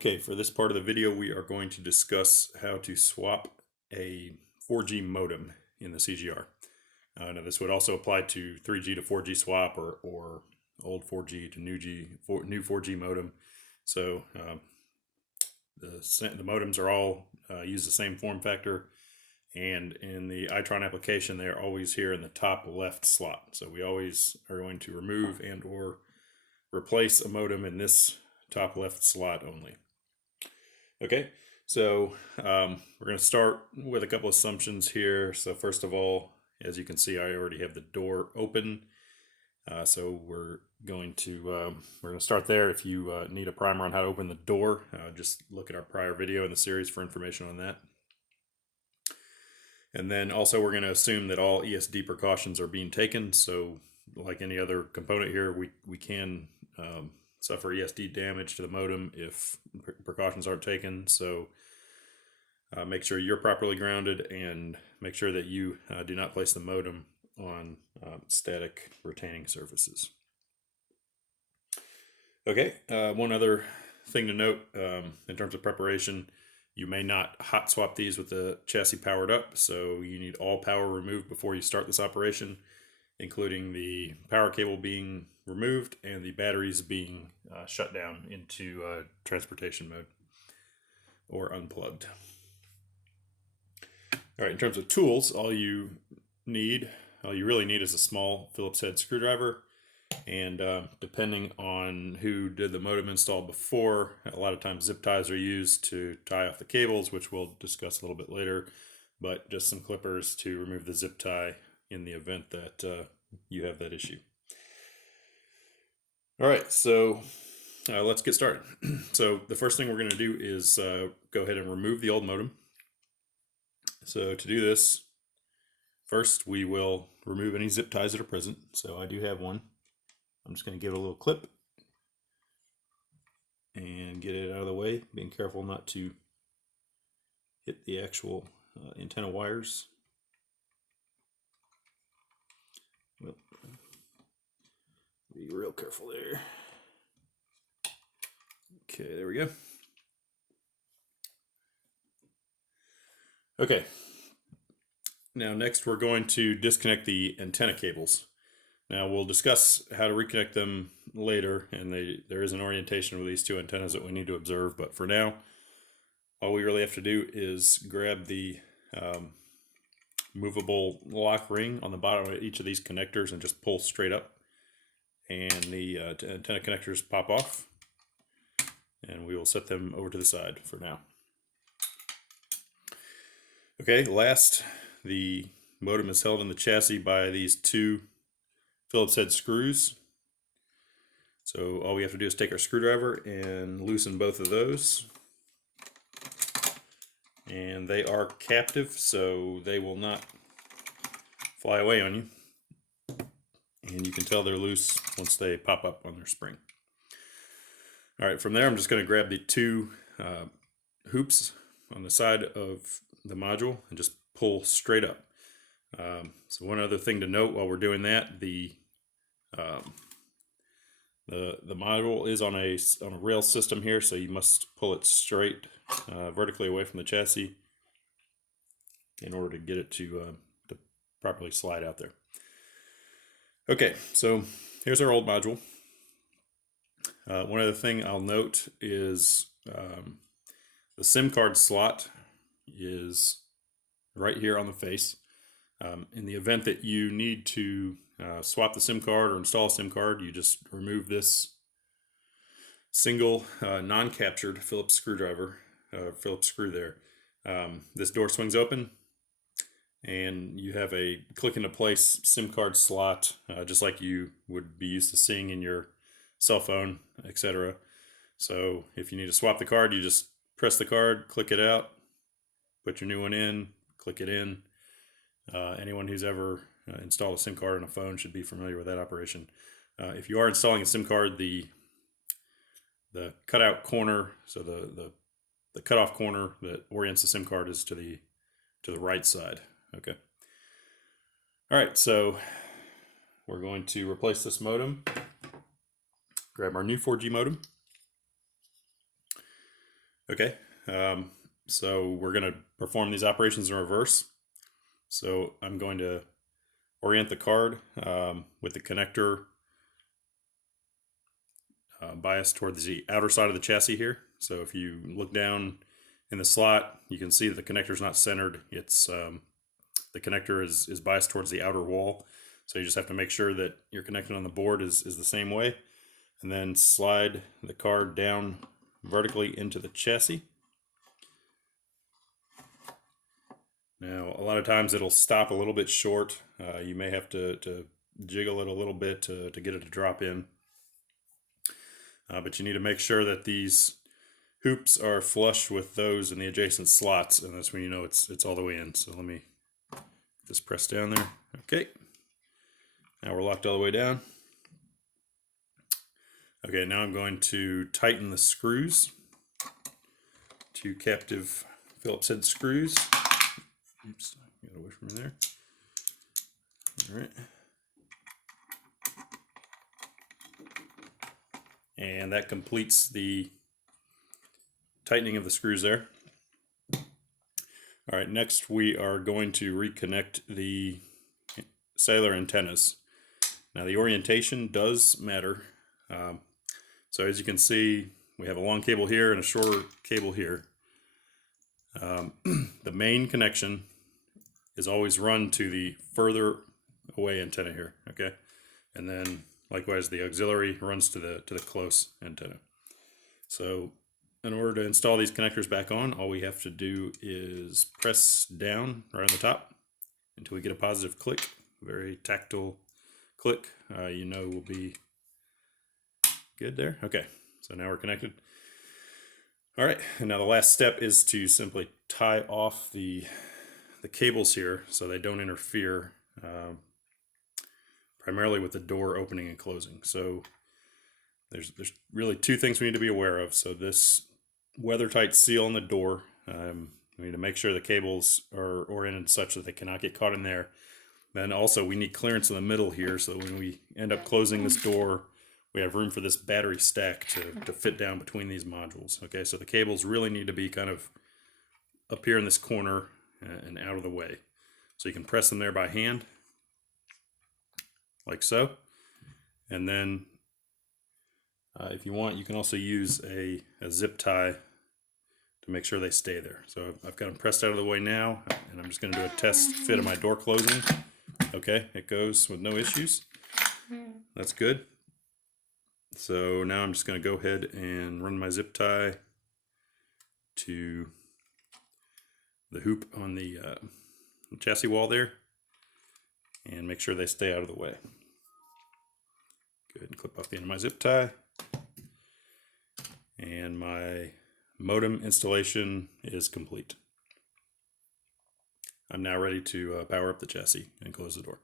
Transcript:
Okay, for this part of the video, we are going to discuss how to swap a 4G modem in the CGR. Now, this would also apply to 3G to 4G swap or old 4G to new 4G modem. So the modems are all use the same form factor, and in the Itron application, they're always here in the top left slot. So we always are going to remove and or replace a modem in this top left slot only. Okay, so we're going to start with a couple assumptions here. So first of all, as you can see, I already have the door open. So we're going to start there. If you need a primer on how to open the door, just look at our prior video in the series for information on that. And then also we're going to assume that all ESD precautions are being taken. So like any other component here, we can suffer ESD damage to the modem if precautions aren't taken. So make sure you're properly grounded and make sure that you do not place the modem on static retaining surfaces. Okay, one other thing to note in terms of preparation, you may not hot swap these with the chassis powered up, so you need all power removed before you start this operation, including the power cable being removed and the batteries being shut down into transportation mode or unplugged. All right, in terms of tools, all you really need is a small Phillips head screwdriver, and depending on who did the modem install before, a lot of times zip ties are used to tie off the cables, which we'll discuss a little bit later, but just some clippers to remove the zip tie in the event that you have that issue. All right, so let's get started. So the first thing we're going to do is go ahead and remove the old modem. So to do this, first we will remove any zip ties that are present. So I do have one. I'm just going to give it a little clip and get it out of the way, being careful not to hit the actual antenna wires. Well, be real careful there. Okay, there we go. Okay, now next we're going to disconnect the antenna cables. Now we'll discuss how to reconnect them later, and there is an orientation with these two antennas that we need to observe, but for now, all we really have to do is grab the movable lock ring on the bottom of each of these connectors and just pull straight up, and the antenna connectors pop off, and we will set them over to the side for now. Okay, last, the modem is held in the chassis by these two Phillips head screws. So all we have to do is take our screwdriver and loosen both of those. And they are captive, so they will not fly away on you. And you can tell they're loose once they pop up on their spring. All right, from there I'm just going to grab the two hoops on the side of the module and just pull straight up. So one other thing to note while we're doing that, the module is on a rail system here, so you must pull it straight vertically away from the chassis in order to get it to properly slide out there. Okay, so here's our old module. One other thing I'll note is the SIM card slot is right here on the face. In the event that you need to swap the SIM card or install a SIM card, you just remove this single non-captured Phillips screwdriver, Phillips screw there. This door swings open and you have a click into place SIM card slot, just like you would be used to seeing in your cell phone, etc. So if you need to swap the card, you just press the card, click it out, put your new one in, click it in. Anyone who's ever installed a SIM card on a phone should be familiar with that operation. If you are installing a SIM card, the cutout corner, so the cutoff corner that orients the SIM card is to the right side. Okay. All right, so we're going to replace this modem. Grab our new 4G modem. Okay, so we're going to perform these operations in reverse. So I'm going to orient the card with the connector biased towards the outer side of the chassis here. So if you look down in the slot, you can see that the connector is not centered. It's the connector is biased towards the outer wall. So you just have to make sure that your connection on the board is the same way. And then slide the card down vertically into the chassis. Now, a lot of times it'll stop a little bit short. You may have to jiggle it a little bit to get it to drop in. But you need to make sure that these hoops are flush with those in the adjacent slots, and that's when you know it's all the way in. So let me just press down there. Okay. Now we're locked all the way down. Okay, now I'm going to tighten the screws. 2 captive Phillips head screws. Oops, get away from there. All right. And that completes the tightening of the screws there. All right, next we are going to reconnect the cellular antennas. Now the orientation does matter. So as you can see, we have a long cable here and a shorter cable here. The main connection is always run to the further away antenna here, okay? And then likewise the auxiliary runs to the close antenna. So in order to install these connectors back on, all we have to do is press down right on the top until we get a positive click, very tactile click. You know we'll be good there. Okay, so now we're connected. All right, and now the last step is to simply tie off the cables here so they don't interfere primarily with the door opening and closing. So there's really 2 things we need to be aware of. So this weather-tight seal on the door, we need to make sure the cables are oriented such that they cannot get caught in there. Then also we need clearance in the middle here so that when we end up closing this door, we have room for this battery stack to fit down between these modules. Okay, so the cables really need to be kind of up here in this corner and out of the way. So you can press them there by hand, like so. And then if you want, you can also use a zip tie to make sure they stay there. So I've got them pressed out of the way now, and I'm just going to do a test fit of my door closing. Okay, it goes with no issues. That's good. So now I'm just going to go ahead and run my zip tie to the hoop on the chassis wall there and make sure they stay out of the way. Go ahead and clip off the end of my zip tie. And my modem installation is complete. I'm now ready to power up the chassis and close the door.